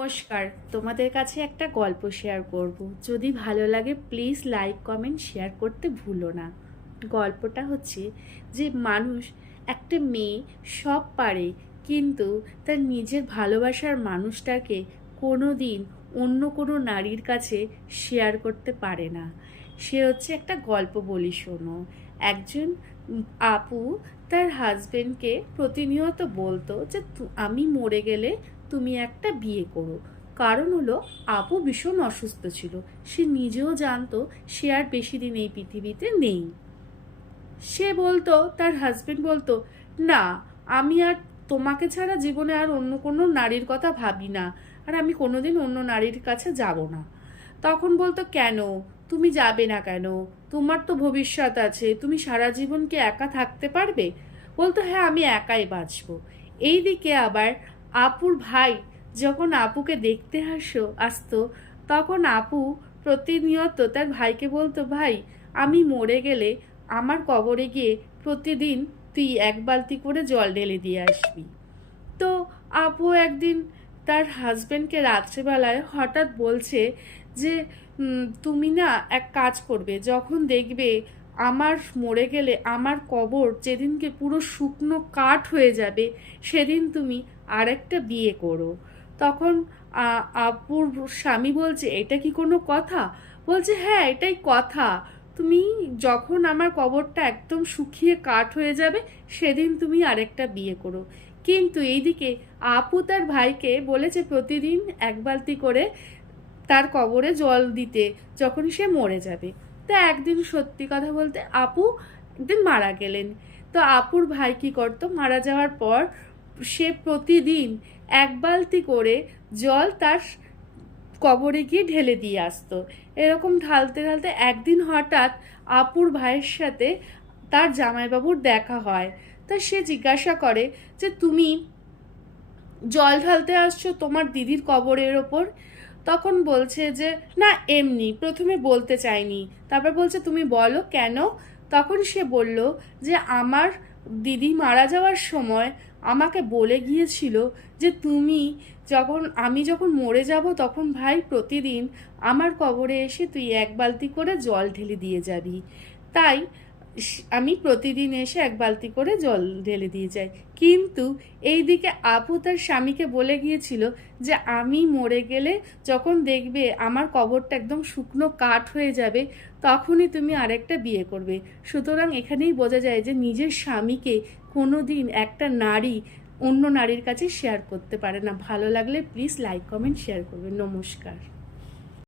নমস্কার, তোমাদের কাছে একটা গল্প শেয়ার করব। যদি ভালো লাগে প্লিজ লাইক কমেন্ট শেয়ার করতে ভুলো না। গল্পটা হচ্ছে যে একটা মেয়ে সব পারে, কিন্তু তার নিজের ভালোবাসার মানুষটাকে কোনো দিন অন্য কোনো নারীর কাছে শেয়ার করতে পারে না। সে হচ্ছে একটা গল্প বলি শোনো। একজন আপু তার হাজবেন্ডকে প্রতিনিয়ত বলতো যে আমি মরে গেলে তুমি একটা বিয়ে করো। কারণ হলো আপু ভীষণ অসুস্থ ছিল, সে নিজেও জানতো সে আর বেশি দিন এই পৃথিবীতে নেই। সে বলতো, তার হাজবেন্ড বলতো, না আমি আর তোমাকে ছাড়া জীবনে আর অন্য কোনো নারীর কথা ভাবি না, আর আমি কোনোদিন অন্য নারীর কাছে যাব না। তখন বলতো, কেন তুমি যাবে না কেন? তোমার তো ভবিষ্যৎ আছে, তুমি সারা জীবন কি একা থাকতে পারবে? বলতো, হ্যাঁ আমি একাই বাঁচবো। এইদিকে আবার আপুর ভাই যখন আপুকে দেখতে আসতো, তখন আপু প্রতিনিয়ত তার ভাইকে বলতো, ভাই আমি মরে গেলে আমার কবরে গিয়ে প্রতিদিন তুই এক বালতি করে জল ঢেলে দিয়ে আসবি। তো আপু একদিন তার হাজবেন্ডকে রাত্রেবেলায় হঠাৎ বলছে যে তুমি না এক কাজ করবে, যখন দেখবে আমার মরে গেলে আমার কবর যেদিনকে পুরো শুকনো কাঠ হয়ে যাবে, সেদিন তুমি আরেকটা বিয়ে করো। তখন আপুর স্বামী বলছে, এটা কি কোনো কথা? বলছে, হ্যাঁ এটাই কথা। তুমি যখন আমার কবরটা একদম শুকিয়ে কাঠ হয়ে যাবে, সেদিন তুমি আরেকটা বিয়ে করো। কিন্তু এইদিকে আপু তার ভাইকে বলেছে প্রতিদিন এক বালতি করে তার কবরে জল দিতে যখন সে মরে যাবে। তো একদিন সত্যি কথা বলতে আপু একদিন মারা গেলেন। তো আপুর ভাই কি করতো, মারা যাওয়ার পর সে প্রতিদিন এক বালতি করে জল তার কবরে গিয়ে ঢেলে দিয়ে আসতো। এরকম ঢালতে ঢালতে একদিন হঠাৎ আপুর ভাইয়ের সাথে তার জামাইবাবুর দেখা হয়। তা সে জিজ্ঞাসা করে যে তুমি জল ঢালতে আসছো তোমার দিদির কবরের ওপর? তখন বলছে যে না এমনি, প্রথমে বলতে চাইনি, তারপর বলছে তুমি বলো কেন। তখন সে বলল যে আমার দিদি মারা যাওয়ার সময় আমাকে বলে গিয়েছিল যে আমি যখন মরে যাব তখন ভাই প্রতিদিন আমার কবরে এসে তুই এক বালতি করে জল ঢেলে দিয়ে যাবি। তাই আমি প্রতিদিন এসে এক বালতি করে জল ঢেলে দিয়ে যাই। কিন্তু এইদিকে আপু তার স্বামীকে বলে গিয়েছিল যে আমি মরে গেলে যখন দেখবে আমার কবরটা একদম শুকনো কাঠ হয়ে যাবে, তখনই তুমি আরেকটা বিয়ে করবে। সুতরাং এখানেই বোঝা যায় যে নিজের স্বামীকে কোনো দিন একটা নারী অন্য নারীর কাছে শেয়ার করতে পারে না। ভালো লাগলে প্লিজ লাইক কমেন্ট শেয়ার করবে। নমস্কার।